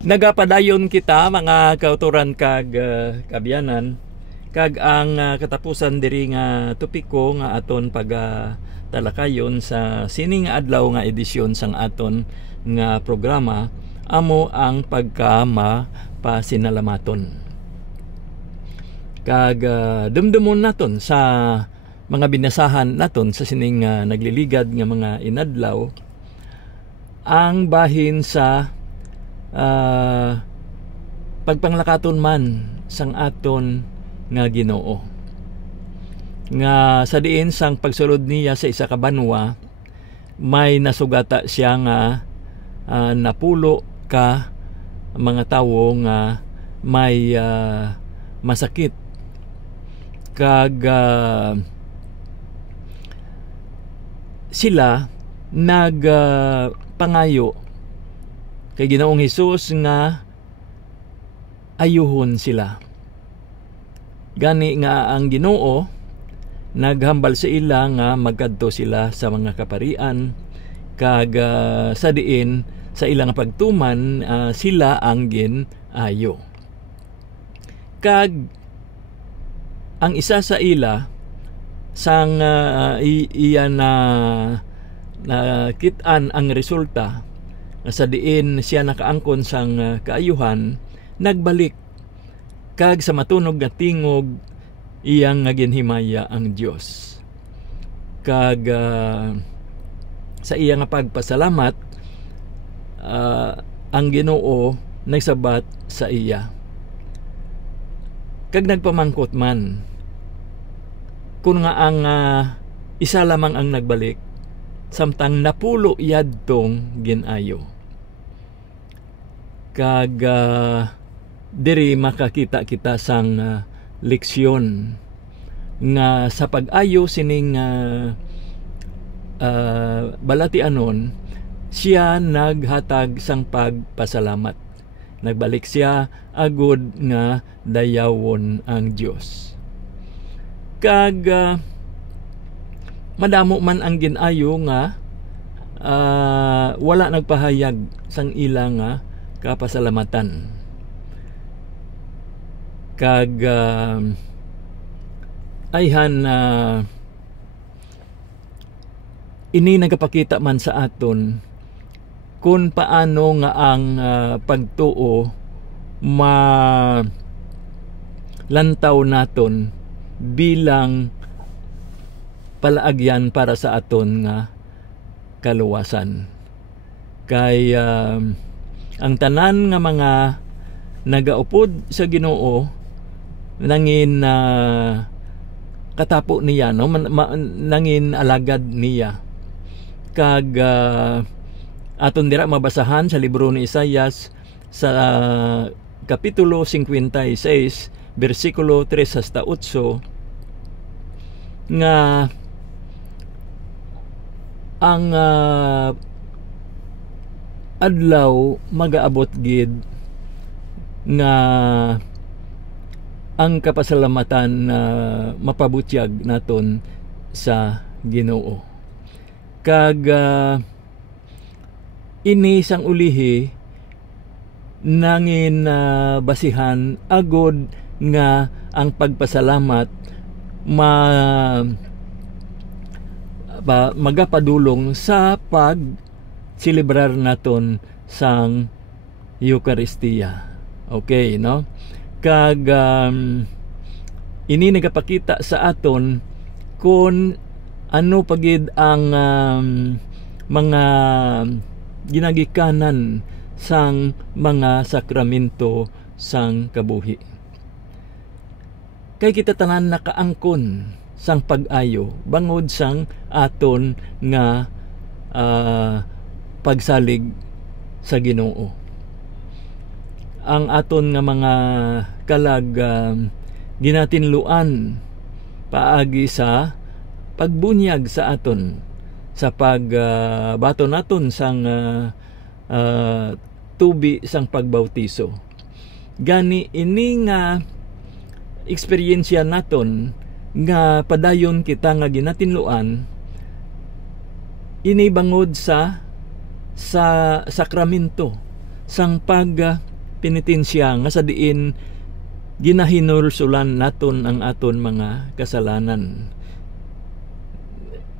Nagapadayon kita mga kauturan kag kabyanan kag ang katapusan diri nga topiko nga aton talakayon sa sining adlaw nga edisyon sang aton nga programa amo ang pagkamapasinalamaton. Kag dumdumon naton sa mga binasahan naton sa sining nagliligad nga mga inadlaw ang bahin sa pagpanglakaton man sang aton nga Ginoo nga sa diin sang pagsulod niya sa isa ka banwa may nasugata siya nga napulo ka mga tawo nga may masakit kag sila nagpangayo kay Ginoong Hesus nga ayuhon sila. Gani nga ang Ginoo naghambal sa ila nga magkadto sila sa mga kaparian kag sa diin sa ilang pagtuman sila ang ginayo. Kag ang isa sa ila sang iya na nakit-an ang resulta sa diin siya nakaangkon sang kaayuhan, nagbalik kag sa matunog nga tingog iyang nga ginhimaya ang Dios. Kag sa iya nga pagpasalamat ang Ginoo nagsabat sa iya. Kag nagpamangkot man kun nga ang isa lamang ang nagbalik samtang napulo yadtong ginayo. Kag diri makakita kita sang leksyon nga sa pag-ayo sining balatianon siya naghatag sang pagpasalamat. Nagbalik siya agud nga dayawon ang Dios. Kag madamo man ang ginayo nga wala nagpahayag sang ilang nga kapasalamatan. Kag ayhan ini nagapakita man sa aton kung paano nga ang pagtuo lantaw naton bilang palaagyan para sa aton nga kaluwasan. Kay ang tanan nga mga nagaupod sa Ginoo nangin katapo niya, no? Nangin alagad niya. Kag aton dira mabasahan sa libro ni Isaias sa kapitulo 56 bersikulo 3 hasta 8 nga ang adlaw magaabot gid nga ang kapasalamatan mapabutyag naton sa Ginoo. Kag ini sang ulihi nangin basihan agod nga ang pagpasalamat magapadulong sa pag-celebrar naton sang Eucharistia. Okay, no? Kag ini nagapakita sa aton kung ano pagid ang mga ginagikanan sang mga sakramento sang kabuhi. Kay kita tanan nakaangkon sang pag-ayo bangod sang aton nga pagsalig sa Ginoo. Ang aton nga mga kalag ginatinluan paagi sa pagbunyag sa aton sa pagbato naton sang tubi sang pagbautiso. Gani ini nga eksperyensya naton nga padayon kita nga ginatinluan ini bangod sa sakramento sang penitensya nga sa diin ginahinulsulan naton ang aton mga kasalanan.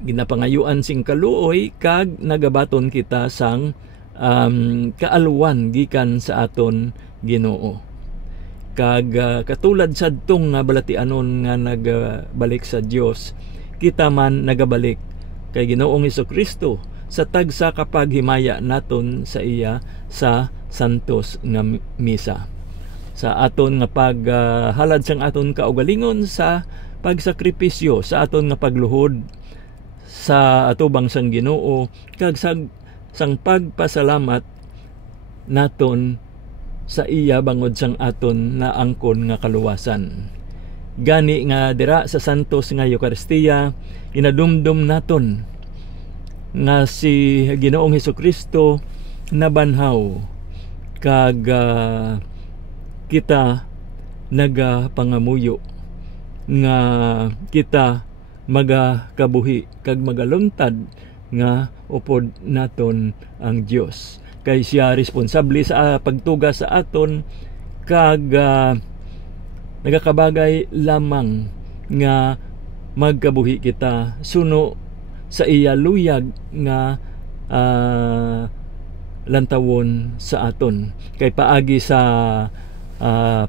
Ginapangayuan sing kaluoy kag nagabaton kita sang kaalwan gikan sa aton Ginoo. Kag katulad sadtong nga balatianon nga nagbalik sa Dios, kita man nagabalik kay Ginoong Hesukristo sa tagsa kapaghimaya naton sa iya sa santos nga misa. Sa aton nga paghalad sang aton kaugalingon sa pagsakripisyo, sa aton nga pagluhod sa atubang sang Ginoo, kag sang pagpasalamat naton sa iya bangod sang aton na angkon nga kaluwasan. Gani nga dira sa santos nga Eucharistia, inadumdum naton nga si Ginoong Hesukristo nabanhaw kag kita nagapangamuyo nga kita magakabuhi kag magaluntad nga upod naton ang Dios. Kay siya responsable sa pagtuga sa aton kag nagakabagay lamang nga magkabuhi kita suno sa iya luyag nga lantawon sa aton. Kay paagi sa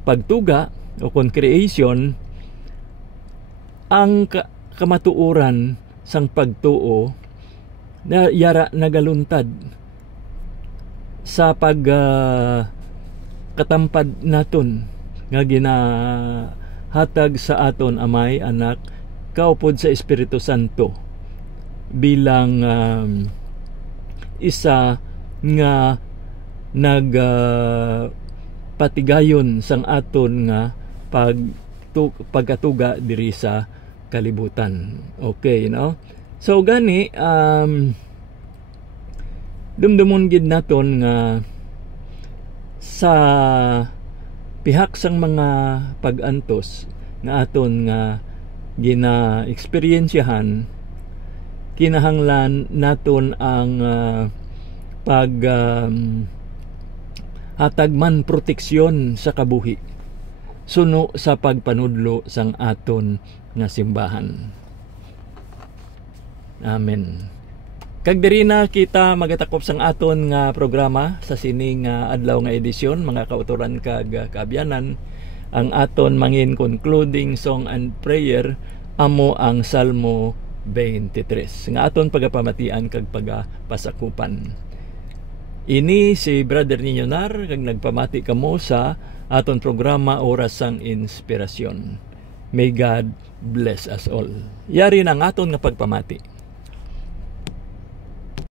pagtuga o concreation, ang kamatuoran sang pagtuo na yara nagaluntad sa katampad naton nga ginahatag sa aton Amay, Anak, kaupod sa Espiritu Santo bilang isa nga patigayon sang aton nga pagkatuga diri sa kalibutan. Okay, no? So gani dumdumon gid naton nga sa pihak sang mga pag-antos nga aton nga gina-eksperyensyahan, kinahanglan naton ang hatag man proteksyon sa kabuhi suno sa pagpanudlo sang aton nga simbahan. Amen. Kag diri na kita magatakop sang aton nga programa sa sining adlaw nga edisyon, mga kautoran kag kaabyanan. Ang aton mangin concluding song and prayer amo ang Salmo 23 nga aton pagapamatian kag pagapasakupan. Ini si Brother Ninyonar kag nagpamati kamo sa aton programa Oras sang Inspirasyon. May God bless us all. Yari na ang aton nga pagpamati.